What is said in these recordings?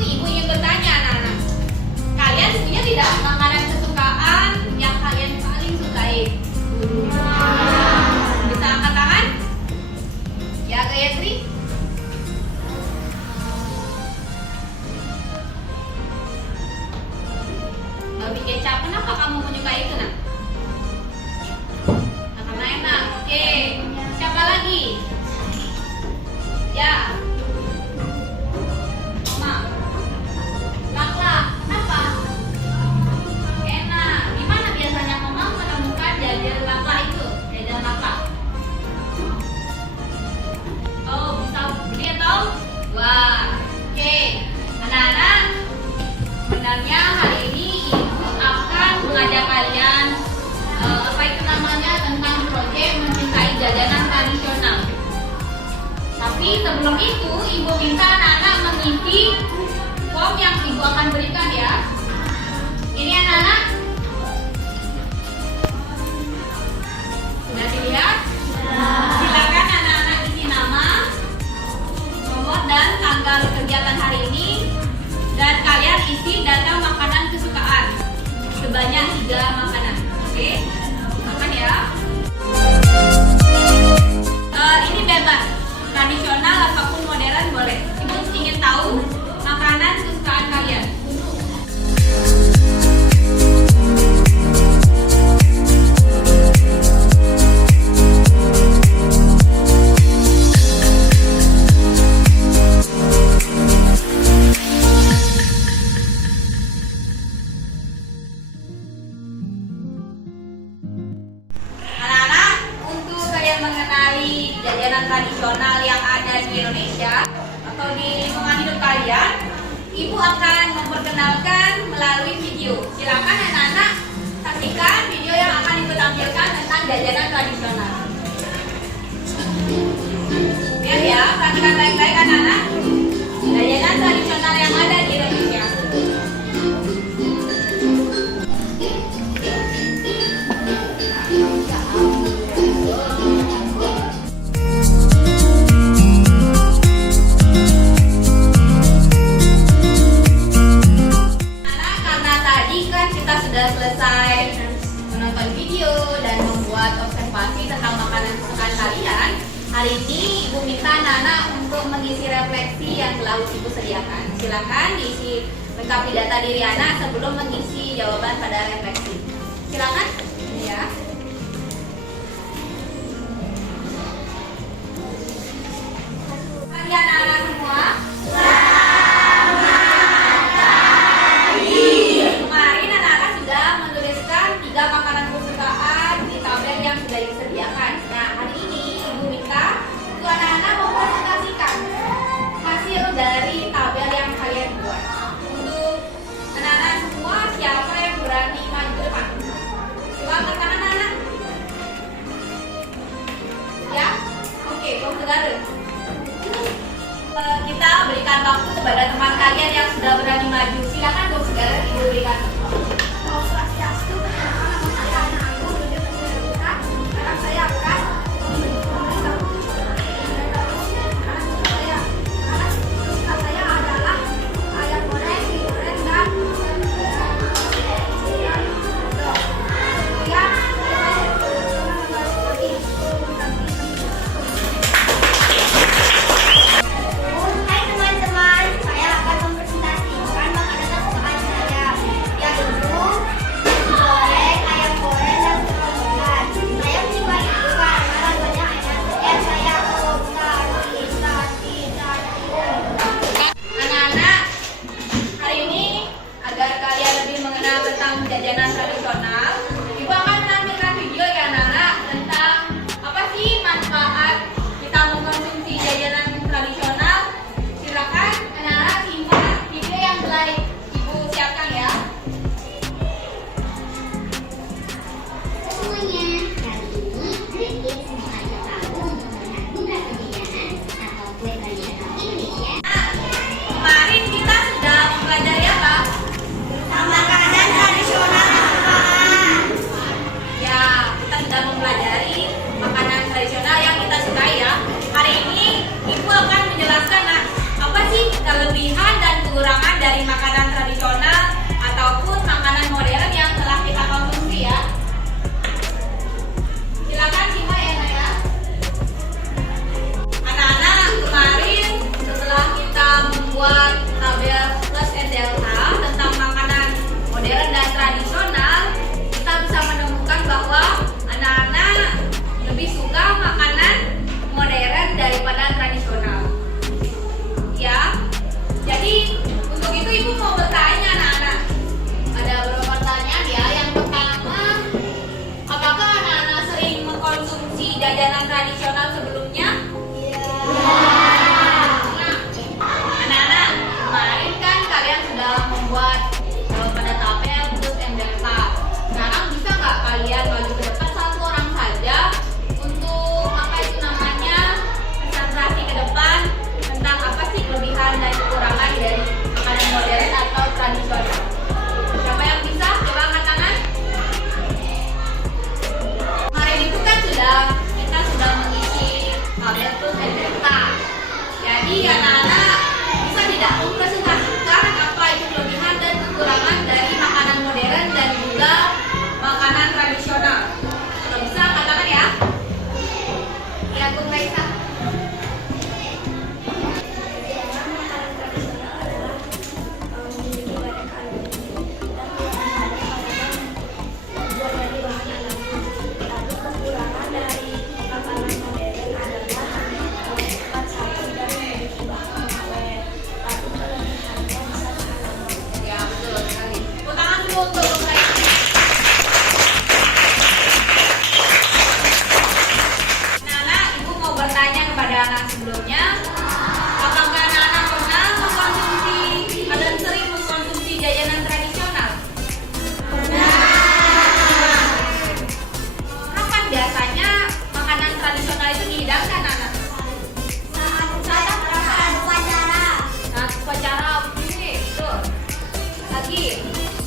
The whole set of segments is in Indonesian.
Ibu ingin bertanya anak-anak. Kalian punya tidak makanan kesukaan yang kalian paling sukai? Bisa angkat tangan? Ya, Gayatri. Babi kecap, kenapa kamu menyukai itu, nak? Karena enak. Oke, siapa lagi? Ya. Mama. Lakla, kenapa? Enak. Di mana biasanya Mama menemukan jajan lakla itu? Jajan lakla. Oh, bisa beli atau? Wah, oke. Anak-anak, sebenarnya hari ini Ibu akan mengajak kalian apa itu namanya tentang proyek mencintai jajanan tradisional. Tapi sebelum itu, Ibu minta anak-anak mengisi form yang Ibu akan berikan ya. Ini anak-anak. Sudah dilihat? Silakan anak-anak isi nama, nomor dan tanggal kegiatan hari ini, dan kalian isi data makanan kesukaan sebanyak 3 makanan. Oke? Makan ya. Ini bebas, tradisional ataupun modern boleh. Ibu ingin tahu makanan kesukaan kalian. Anak-anak, untuk kalian mengenali jajanan tradisional yang ada di Indonesia atau di lingkungan hidup kalian, Ibu akan memperkenalkan melalui video. Silakan anak-anak saksikan video yang akan Ibu tampilkan tentang jajanan tradisional. Lihat ya, perhatikan baik-baik anak-anak. Jajanan tradisional yang ada di Indonesia. Sudah selesai menonton video dan membuat observasi tentang makanan kesukaan kalian. Hari ini Ibu minta anak-anak untuk mengisi refleksi yang telah Ibu sediakan. Silakan diisi lengkapi data diri anak sebelum mengisi jawaban pada refleksi. Silakan ya. Mari anak-anak semua. Makanan kesukaan di tabel yang sudah disediakan. Nah, hari ini Ibu minta untuk anak-anak mempresentasikan hasil dari tabel yang kalian buat. Untuk anak-anak semua, siapa yang berani maju ke depan? Coba angkat tangan anak-anak.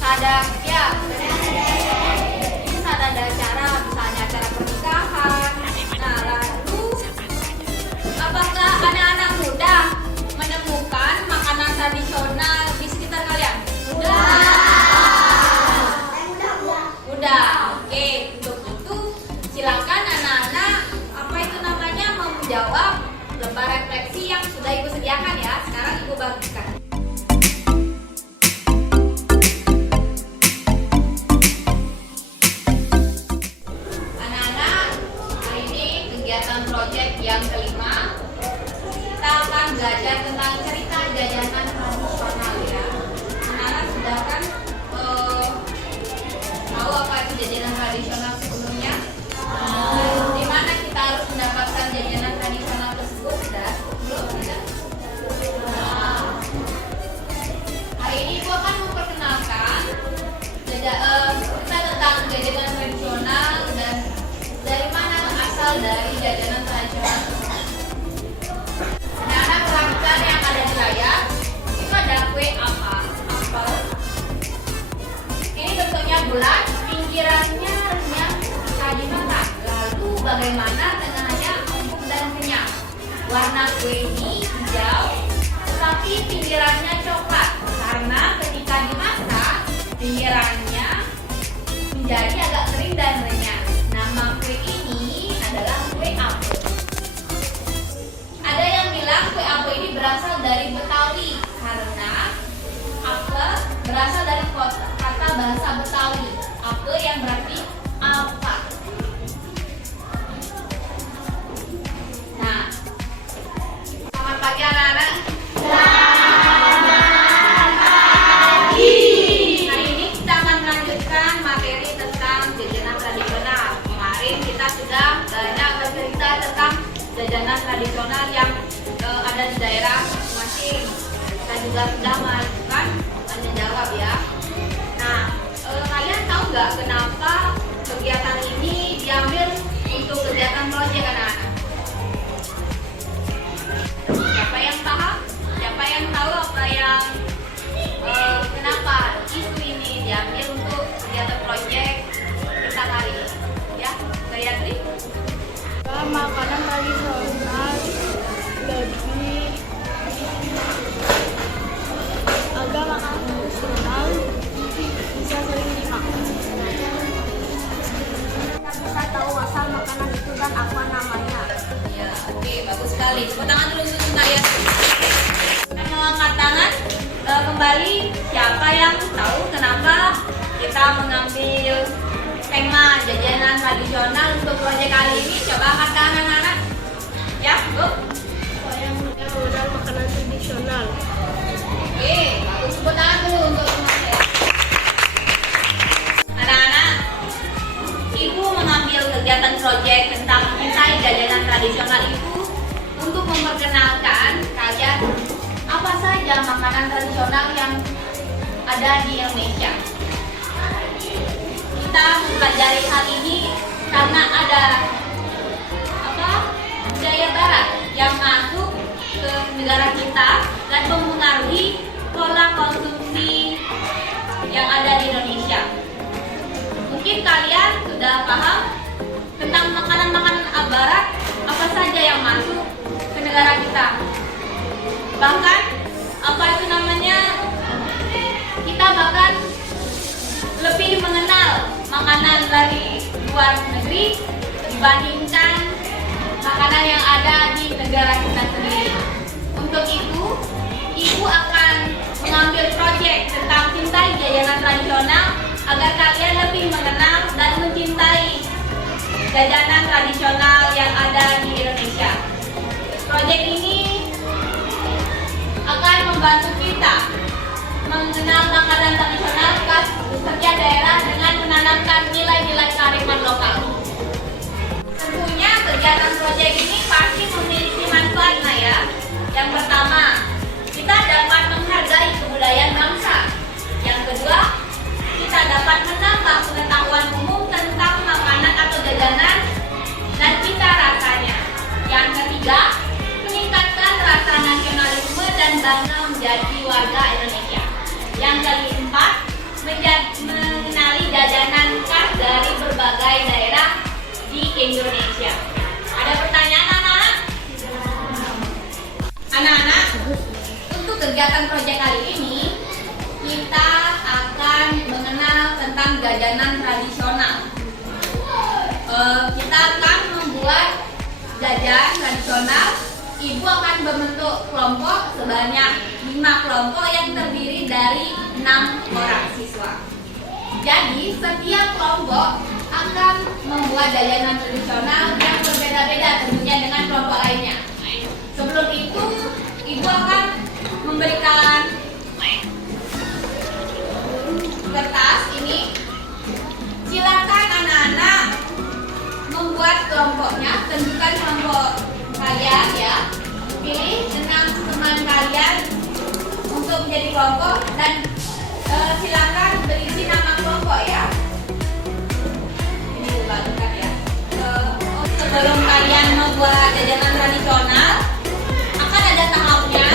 ada saat ada acara, misalnya acara pernikahan. Nah, lalu apakah anak-anak muda menemukan makanan tradisional di sekitar kalian? Udah. Oke, untuk itu silakan anak-anak mau menjawab lembar refleksi yang sudah Ibu sediakan ya. Sekarang Ibu bagikan. Anak-anak, hari ini kegiatan proyek yang kelima. Kita akan belajar tentang cerita jajanan tradisional ya. Anak-anak sudah kan tahu apa itu jajanan tradisional sebelumnya? Di mana kita harus mendapatkan jajanan tradisional tersebut? Sudah? Belum? Tidak? Hari ini Ibu akan memperkenalkan cerita tentang jajanan tradisional dan dari mana asal dari jajanan tradisional. Anak-anak perhatikan yang ada di layar, itu ada kue apa? Apel. Ini bentuknya bulat, pinggirannya renyah, dimakan. Lalu bagaimana tengahnya empuk dan kenyang? Warna kue ini hijau, tetapi pinggirannya coklat karena ketika dimasak pinggirannya menjadi agak kering dan renyah. Nama kue ini adalah kue apel. Ada yang bilang kue apel ini berasal dari Betawi karena apel berasal dari kata bahasa Betawi, apel yang berarti apa. Nah, selamat pagi anak-anak. Hari ini kita akan melanjutkan materi tentang jajanan tradisional. Kemarin kita sudah banyak bercerita tentang jajanan tradisional yang ada di daerah masing-masing. Kita juga sudah melakukan tanya jawab ya. Nah, kalian tahu nggak kenapa kegiatan ini diambil untuk kegiatan proyek anak-anak? Siapa yang paham? Siapa yang tahu apa yang kenapa isu ini diambil untuk kegiatan proyek kita kali ini? Ya, Gayatri? Makanan tradisional lebih agar makanan tradisional bisa sering dimakan. Kita tahu asal makanan itu dan apa namanya. Ya, oke, bagus sekali. Tepuk tangan dulu untuk Gayatri. Kita mengangkat tangan kembali. Siapa yang tahu kenapa kita mengambil tema jajanan tradisional untuk proyek kali ini? Coba angkat tangan anak-anak. Ya, Bu. Yang mengenal makanan tradisional. Oke, bagus. Tepuk tangan dulu untuk semuanya. Anak-anak, Ibu mengambil kegiatan proyek tentang mencintai jajanan tradisional itu untuk memperkenalkan kalian apa saja makanan tradisional yang ada di Indonesia. Kita mempelajari hal ini karena ada budaya Barat yang masuk ke negara kita dan mempengaruhi pola konsumsi yang ada di Indonesia. Mungkin kalian sudah paham tentang makanan-makanan Barat apa saja yang masuk ke negara kita. Bahkan apa itu namanya, kita bahkan lebih mengenal makanan dari luar negeri dibandingkan makanan yang ada di negara kita sendiri. Untuk itu, Ibu akan mengambil proyek tentang cintai jajanan tradisional agar kalian lebih mengenal dan mencintai jajanan tradisional yang ada di Indonesia. Proyek ini akan membantu kita mengenal makanan tradisional khas setiap daerah dengan menanamkan nilai-nilai kearifan lokal. Tentunya kegiatan proyek ini pasti memiliki manfaatnya ya. Yang pertama, kita dapat menghargai kebudayaan bangsa. Yang kedua, kita dapat menambah pengetahuan umum tentang makanan atau jajanan dan cita rasanya. Yang ketiga, meningkatkan rasa nasionalisme dan bangga menjadi warga Indonesia. Yang keempat, menjaga Indonesia. Ada pertanyaan anak-anak? Anak-anak, untuk kegiatan proyek kali ini kita akan mengenal tentang jajanan tradisional. Kita akan membuat jajan tradisional. Ibu akan membentuk kelompok sebanyak 5 kelompok yang terdiri dari 6 orang siswa. Jadi setiap kelompok akan membuat jajanan tradisional yang berbeda-beda tentunya dengan kelompok lainnya. Sebelum itu, ibu akan memberikan kertas ini. Silakan anak-anak membuat kelompoknya, tentukan kelompok kalian ya. Pilih 6 teman kalian untuk menjadi kelompok dan silakan berisi nama kelompok ya. Ini bukan ya. Sebelum kalian membuat jajanan tradisional, akan ada tahapnya,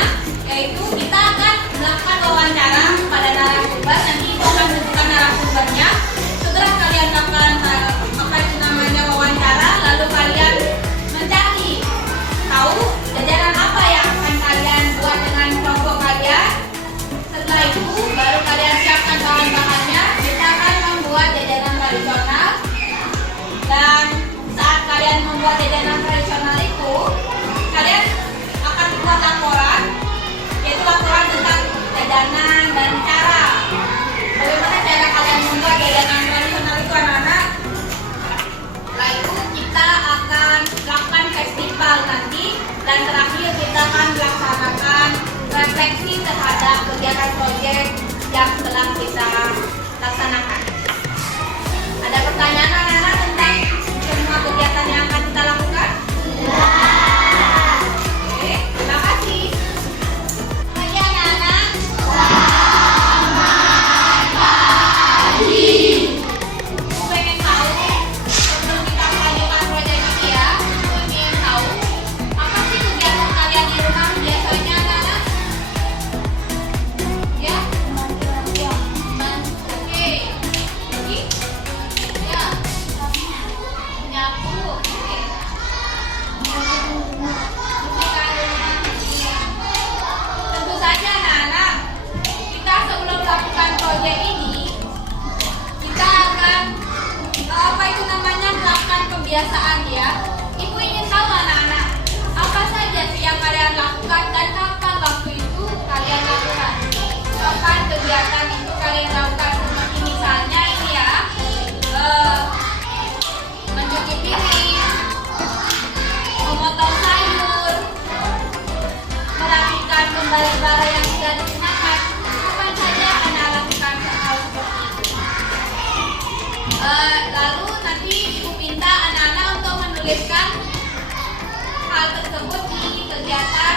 yaitu kita akan melakukan wawancara pada narasumber. Nanti ibu akan menentukan narasumbernya. Setelah kalian melakukan apa itu namanya wawancara, lalu kalian mencari tahu jajanan apa yang akan kalian buat dengan kelompok kalian. Setelah itu baru kalian siapkan bahan-bahannya. Kita akan membuat jajanan tradisional. Dan saat kalian membuat jajanan tradisional itu, kalian akan membuat laporan, yaitu laporan tentang jajanan dan cara bagaimana cara kalian membuat jajanan tradisional itu anak-anak. Setelah itu kita akan lakukan festival nanti, dan terakhir kita akan melaksanakan refleksi terhadap kegiatan proyek yang telah kita laksanakan. Ada pertanyaan anak-anak tentang semua kegiatan yang akan kita lakukan? Oke, terima kasih. Lagi anak-anak. Aku pengen tahu, sebelum kita melanjutkan proyek ini ya, aku ingin tahu apa sih kegiatan kalian di rumah biasanya anak-anak? Ya? Oke. Lagi? Ya. Nyapu. Oke. Bersihkan rumah. Tentu saja anak-anak, kita sebelum melakukan proyek ini, kita akan apa itu namanya melakukan kebiasaan ya. Ibu ingin tahu anak-anak, apa saja sih yang kalian lakukan dan kapan waktu itu kalian lakukan? Kapan kegiatan itu kalian lakukan? Seperti misalnya ini ya, mencuci piring, memotong sayur, merapikan kembali barang yang tidak digunakan. Kapan saja anak lakukan hal seperti itu. Lalu nanti ibu minta anak-anak untuk menuliskan hal tersebut di kegiatan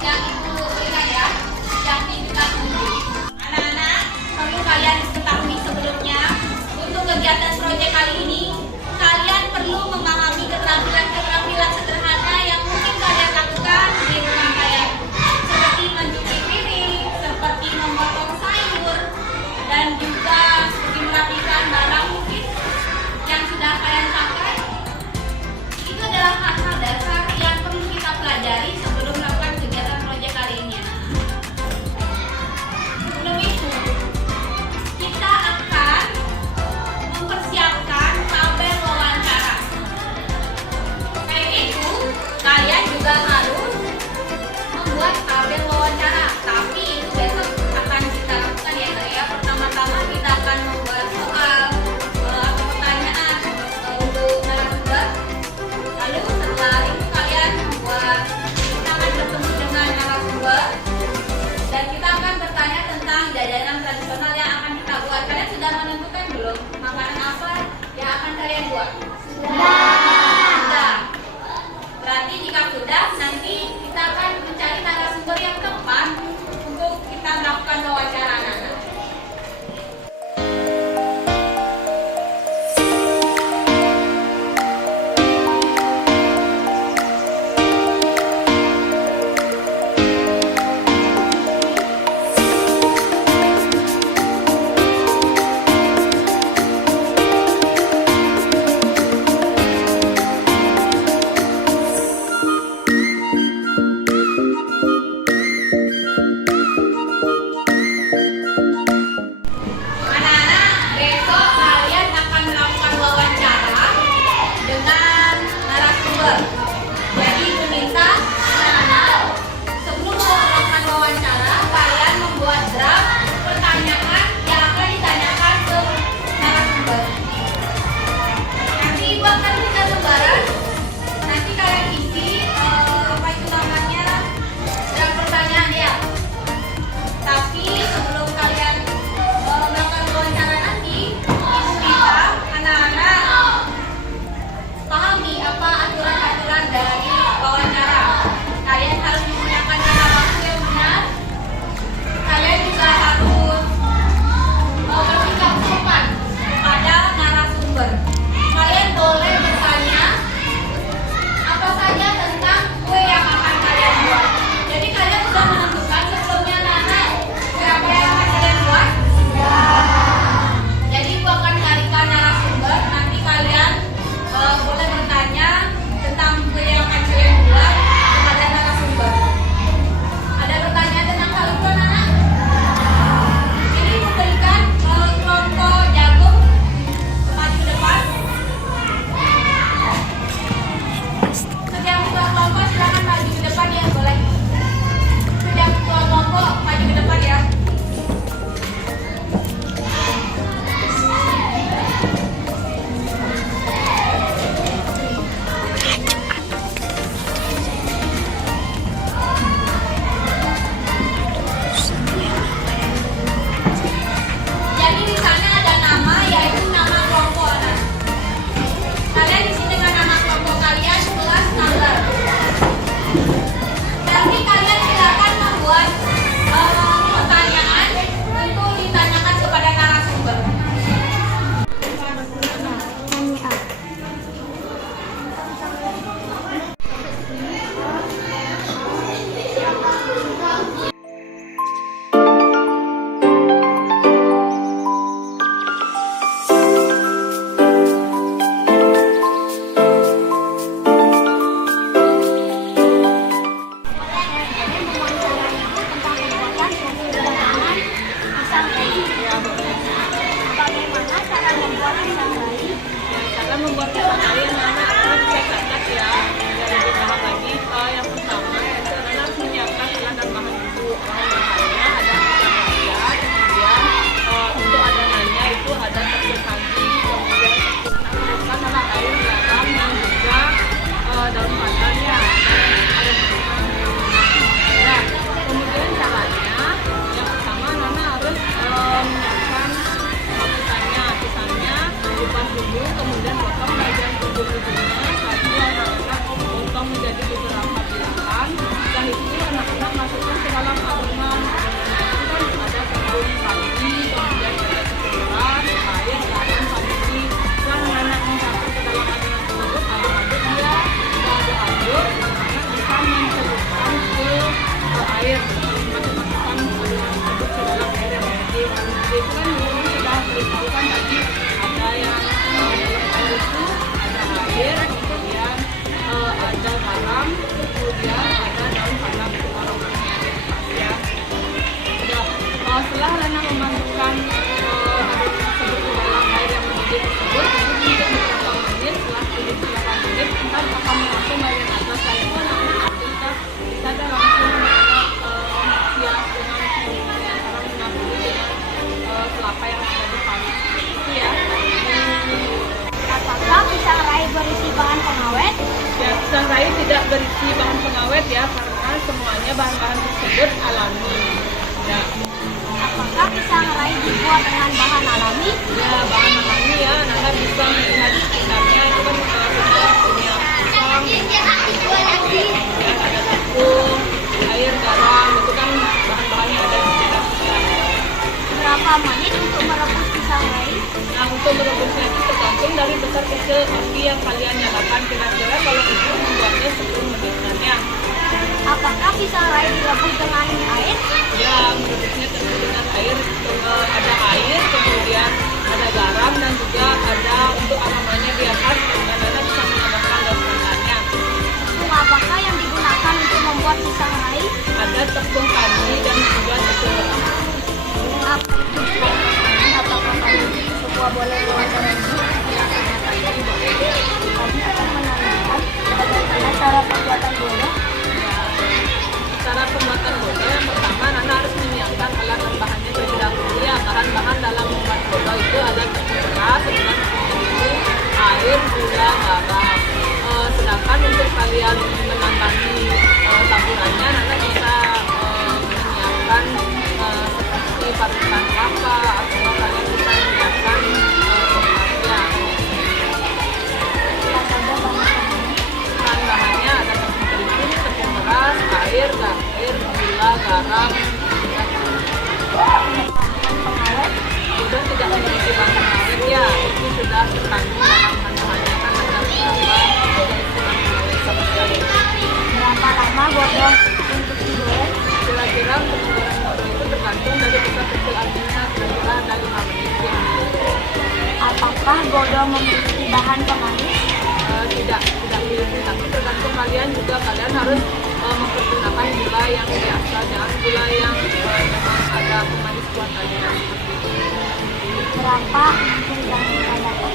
yang ibu berikan ya, yang diminta tunjuk. Anak-anak, perlu kalian ketahui sebelumnya, untuk kegiatan proyek kali ini, kalian perlu memahami keterampilan sederhana yang mungkin kalian lakukan di rumah kalian, seperti mencuci piring, seperti memotong sayur, dan juga seperti merapikan barang mungkin yang sudah kalian pakai. Itu adalah hal-hal dasar yang perlu kita pelajari sebelum melakukan kegiatan proyek kali ini. Sebelum itu, kita akan mempersiapkan tabel wawancara. Selain itu, kalian juga harus membuat tabel wawancara. Tapi itu besok akan kita lakukan ya. Pertama-tama kita akan membuat soal atau pertanyaan untuk narasumber. Lalu setelah itu Pisang raih tidak berisi bahan pengawet ya, karena semuanya bahan-bahan tersebut alami. Ya. Apakah pisang raih dibuat dengan bahan alami? Ya, bahan alami ya. Nana bisa melihat di sekitarnya itu kan sudah punya pisang, ya, ada tepung, air, garam, itu kan bahan-bahannya ada di sekitar pisang. Berapa menit untuk merebus pisang raih? Nah, untuk merebusnya itu tergantung dari besar kecil api yang kalian nyalakan. Kira-kira kalau itu membuatnya 10 menitan ya. Apakah pisang raih direbus dengan air? Ya, merebusnya tentu dengan air. Ada air, kemudian ada garam, dan juga ada untuk aromanya di atas. Karena bisa menambahkan daun pandannya. Tepung apakah yang digunakan untuk membuat pisang raih? Ada tepung kanji dan juga tepung beras. Apakah kamu semua boleh belajar ini? Kami akan menanyakan bagaimana cara pembuatan bodoh. Cara pembuatan bodoh yang pertama, Nana harus menyiapkan alat dan bahannya terlebih dahulu ya. Bahan-bahan dalam membuat bodoh itu ada tepung beras, kemudian tepung terigu, air, gula, garam. Sedangkan untuk kalian menambahi taburannya, Nana bisa menyiapkan seperti parutan kelapa, atau kalian bisa menyiapkan coklatnya. Bahan-bahannya ada tepung terigu, tepung beras, air, gula, garam. Sudah tidak memiliki bahan pengawet ya, itu sudah terkandung dalam bahan-bahannya, kan ada beberapa tidak kurang pengawet sama sekali. Berapa lama bodoh untuk digoreng? Kira-kira untuk menggoreng bodoh itu tergantung dari besar kecil apinya, kira-kira ada 5 menit ya. Apakah bodoh memiliki bahan pemanis? Tidak miliki, tapi tergantung kalian juga. Kalian harus mempergunakan gula yang biasa, jangan gula yang memang ada pemanis buatannya. Berapa yang kita dapat?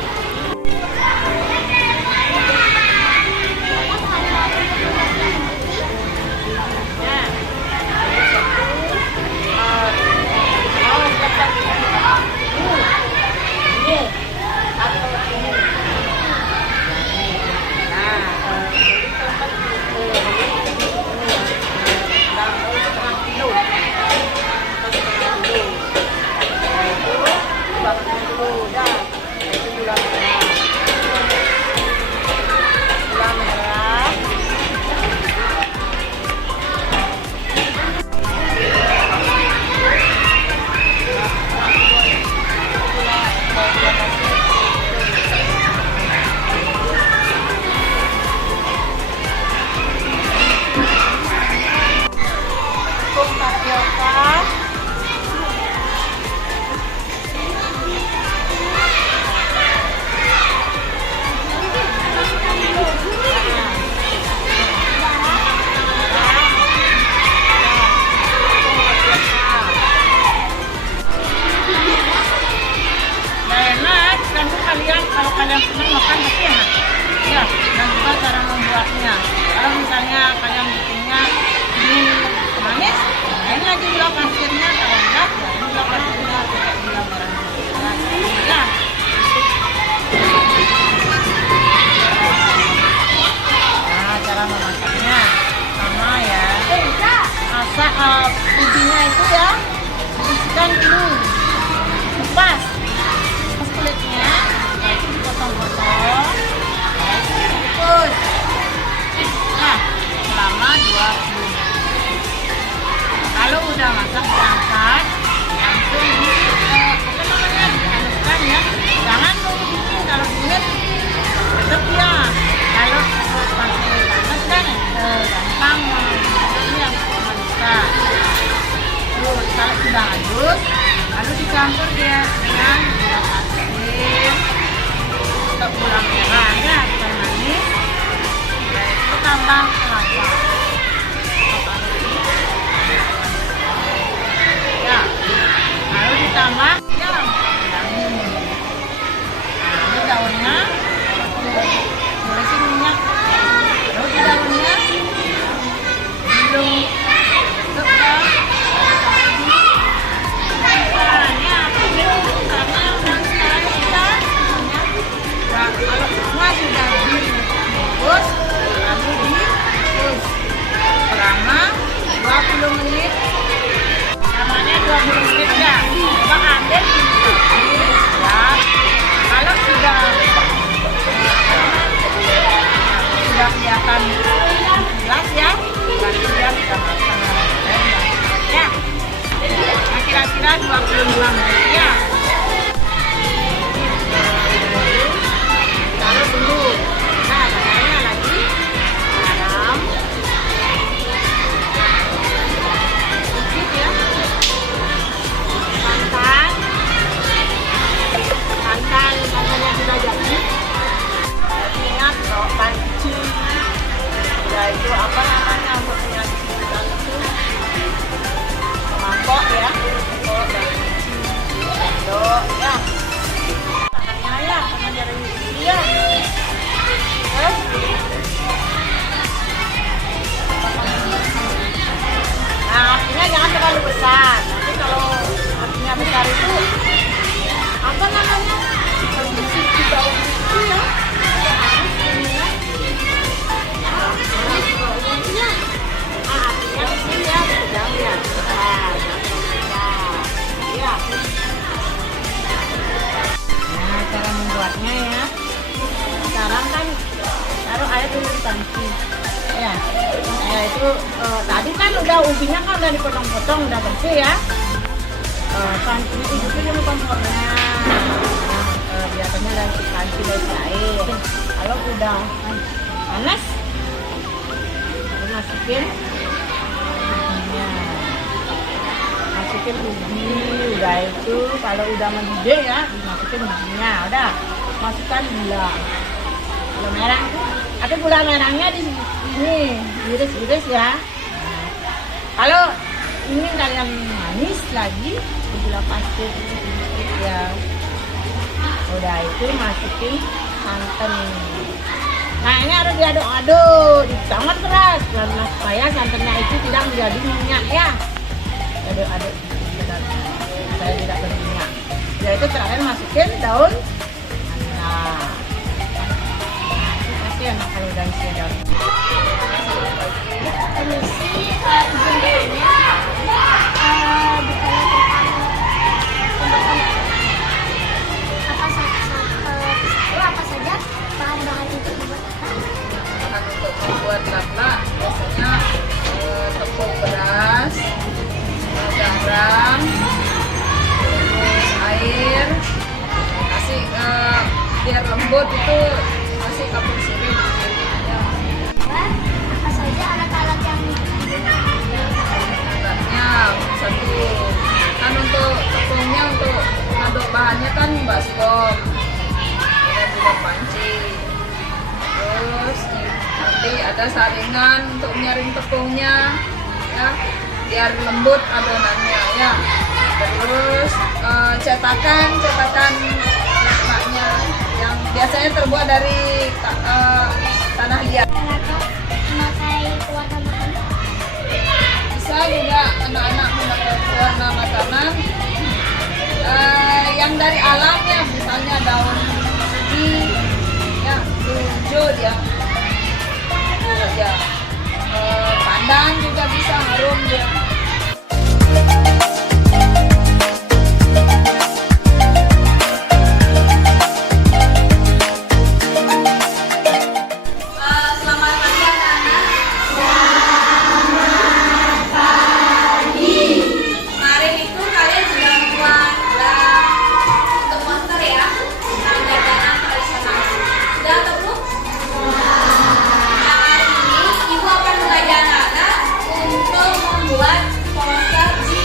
Kalau kalian senang makan pasti enak ya. Dan juga cara membuatnya, kalau misalnya kalian bikinnya ingin manis, ini aja gula pasirnya. Kalau enggak, ya ini gula pasirnya pakai gula merah ya. Nah, cara memasaknya sama ya. Masak ubinya itu ya, bersihkan dulu, lepas kulitnya, itu dipotong-potong, bungkus. Nah, selama 20 menit. Kalau udah masak, diangkat, langsung dihaluskan ya. Jangan nunggu dingin, kalau dingin tetap ya. Kalau masih panas kan gampang ya, menghaluskan. Terus kalau sudah halus, lalu dicampur dia dengan gula pasir, untuk gula merah ya, bukan manis. Itu tambah kelapa. Ya, lalu ditambah ya daun. Nah, ini daunnya, goresin minyak. Lalu di daunnya belum kalau semua sudah dibungkus, lalu belang-belang ya. Taruh dulu. Nah, tangannya lagi garam. Sedikit ya. Santan yang sudah jadi. Ingat kalau pancing. Ya itu apa namanya untuk penyajian itu mangkok ya, mangkok dan sendok ya. Tangannya ya, tangan dari dia. Terus nah apinya jangan terlalu besar. Nanti kalau apinya besar itu apa namanya? Kecil di bawah itu ya. Nah, cara membuatnya ya. Sekarang kan taruh air dulu di panci. Ya, ya itu tadi kan udah ubinya kan udah dipotong-potong, udah bersih ya. Pancinya hidupin dulu kompornya. Biasanya dari panci dari air. Kalau udah panas, baru masukin ubi, udah itu kalau udah mendidih ya dimasukin ubinya, udah masukkan gula merah, tapi gula merahnya di sini iris-iris ya. Kalau ini kalian manis lagi gula pasir sedikit ya, udah itu masukin santan. Nah ini harus diaduk-aduk sangat keras karena supaya santannya itu tidak menjadi minyak ya. Aduk-aduk saya tidak berminyak. Ya itu terakhir masukin daun. Nah, pasti enak kalau udah isi daun. Permisi, izin apa saja bahan-bahan untuk membuat apa? Bahan untuk membuat laklak biasanya tepung beras, garam, terus air, kasih biar lembut itu kasih kapur sirih ya. Apa saja alat-alat yang Alatnya satu kan untuk tepungnya, untuk ngaduk bahannya kan baskom dan juga panci, terus nanti ada saringan untuk menyaring tepungnya ya biar lembut adonannya ya. Terus cetakan laknya yang biasanya terbuat dari tanah liat. memakai pewarna makanan? Bisa juga anak-anak memakai pewarna makanan yang dari alamnya, misalnya daun sudi ya, hijau dia ya, pandan juga bisa, harum dia. Selamat pagi anak-anak. Kemarin itu kalian sudah membuat untuk monster ya, tentang jajanan tradisional. Sudah atau belum? Nah, hari ini ibu akan mengajak anak-anak untuk membuat poster di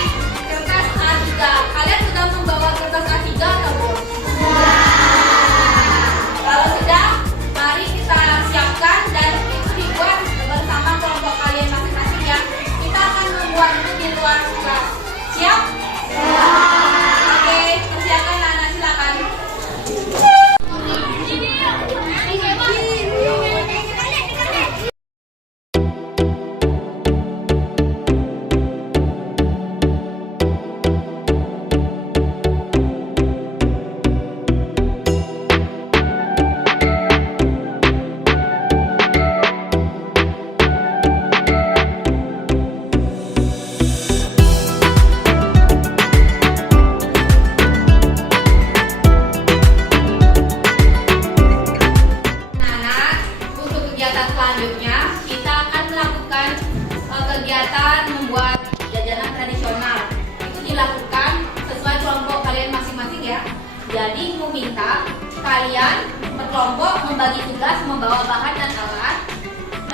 kalian berkelompok membagi tugas membawa bahan dan alat.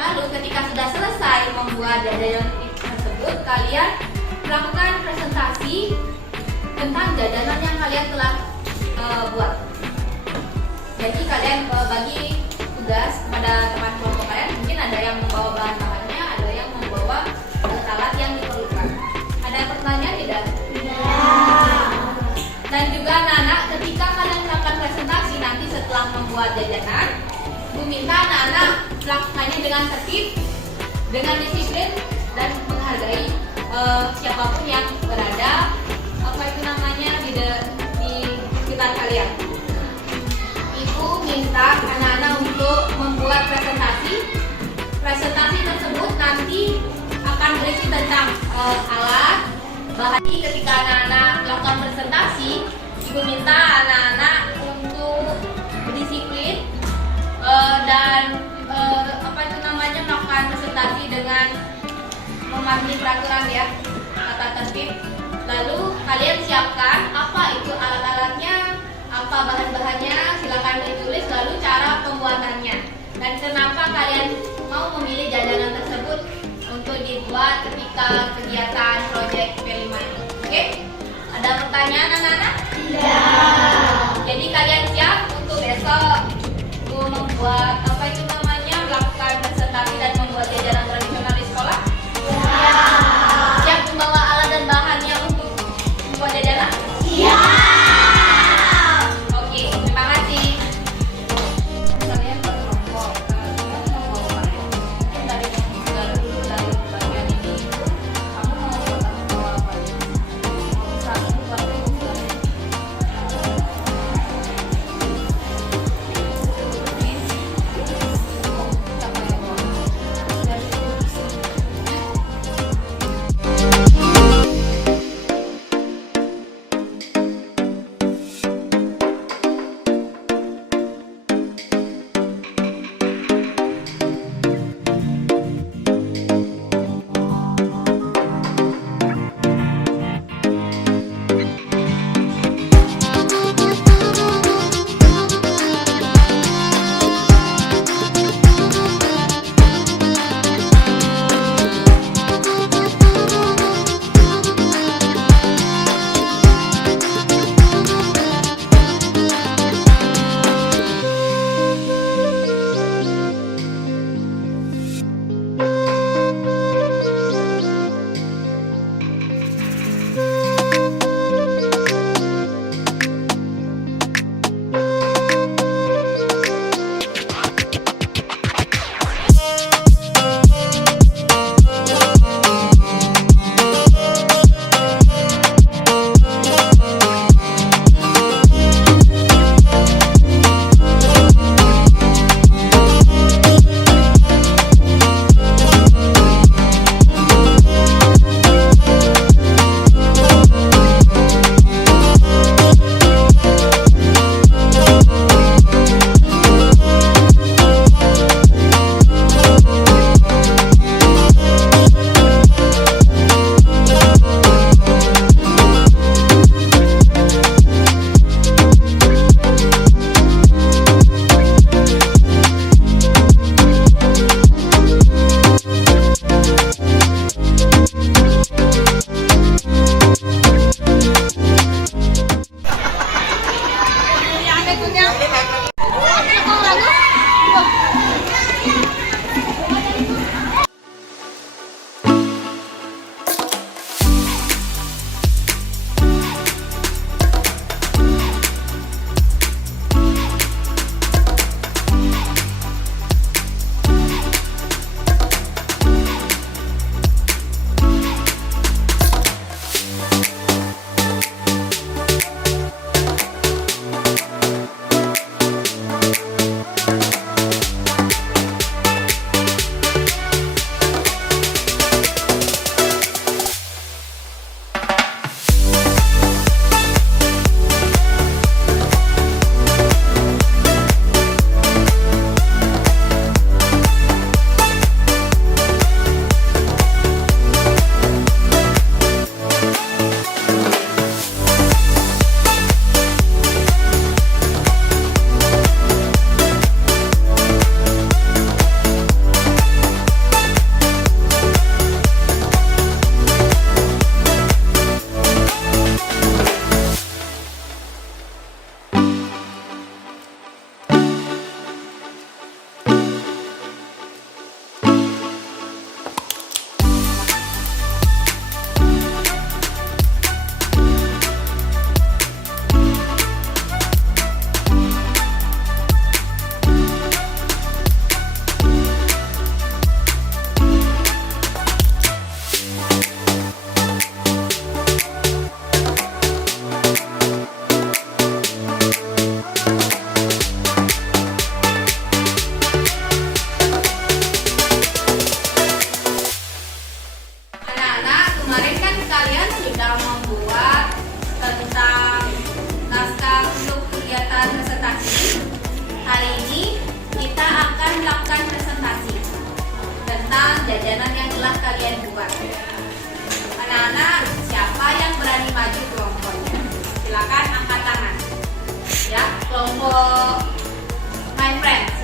Lalu ketika sudah selesai membuat jajanan tersebut, kalian melakukan presentasi tentang jajanan yang kalian telah buat. Jadi kalian bagi tugas kepada teman kelompok kalian, mungkin ada yang membawa bahan-bahannya, ada yang membawa alat yang diperlukan. Ada pertanyaan tidak? Dan juga anak-anak, ketika kalian melakukan presentasi nanti setelah membuat jajanan, Bu minta anak-anak melakukannya dengan tertib, dengan disiplin, dan menghargai siapapun yang berada di sekitar kalian. Ibu minta anak-anak untuk membuat presentasi. Presentasi tersebut nanti akan berisi tentang alat, bahan. Ketika anak-anak melakukan presentasi, Ibu minta anak-anak untuk berdisiplin dan melakukan presentasi dengan mematuhi peraturan ya, tata tertib. Lalu kalian siapkan apa itu alat-alatnya, apa bahan-bahannya, silakan ditulis, lalu cara pembuatannya dan kenapa kalian mau memilih jajanan tersebut untuk dibuat ketika kegiatan proyek P5 ini. Oke? Ada pertanyaan anak-anak? Iya. Jadi kalian siap untuk besok membuat melakukan presentasi dan membuat jajanan tradisional di sekolah? Iya. Siap membawa alat dan bahannya untuk membuat jajanan? Iya. Oke, terima kasih. Kalian berkelompok, membawa mungkin dari dulu dari bagian ini, kamu mau bawa apa aja? Satu, dua, tiga.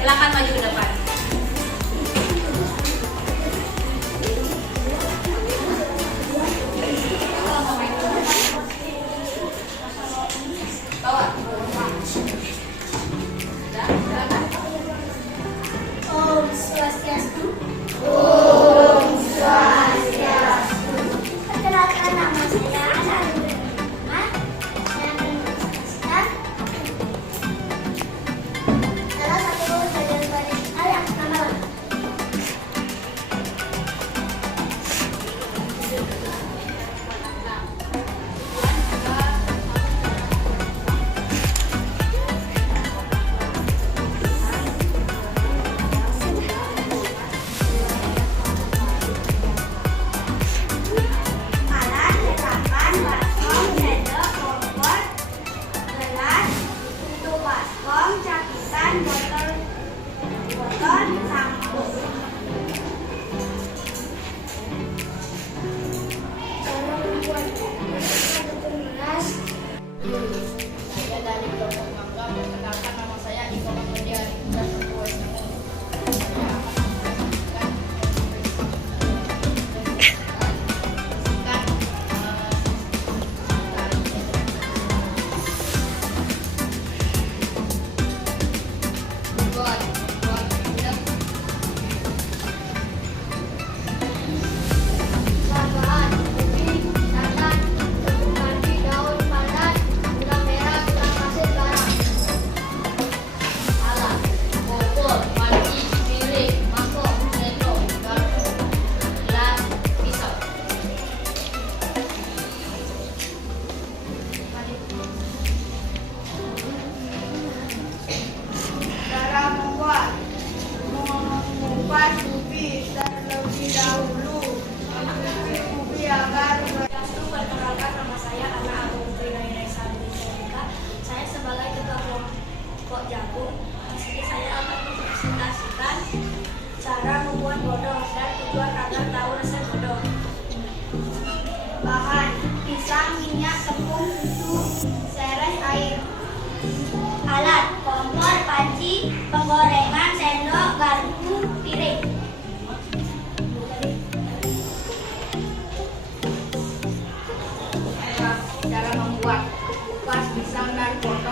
Silakan maju ke depan. Bawa. Sudah, silakan. Om Swastiastu. Perkenalkan nama saya Ana Nurulman. Saya menjelaskan salah satu bagian hal yang pertama. Alat, delapan, baskom, sendok, kompor, gelas, untuk baskom, cakitan, botol, sampo. Cara membuat gelas. Saya dari kelompok Mangga, perkenalkan nama saya Iko Mahmudiyah dan sesuai namun saya akan mempresentasikan Bahan, ubi, santan, tepung kanji, daun pandan, gula merah, gula pasir, garam. alat, kompor, panci, piring, mangkok, sendok, garpu, gelas, pisau. Cara membuat mengupas ubi terlebih dahulu. Mencuci ubi agar perkenalkan nama saya Ana Agung Trinayana Salika. Saya sebagai ketua kelompok jagung. Di sini saya akan mempresentasikan cara membuat bodong dan tujuan agar tahu resep bodong. Bahan: pisang, minyak, tepung, susu, seres, air. Alat: kompor, panci, penggorengan, sendok, garpu, piring. Cara membuat kupas pisang dan kompor.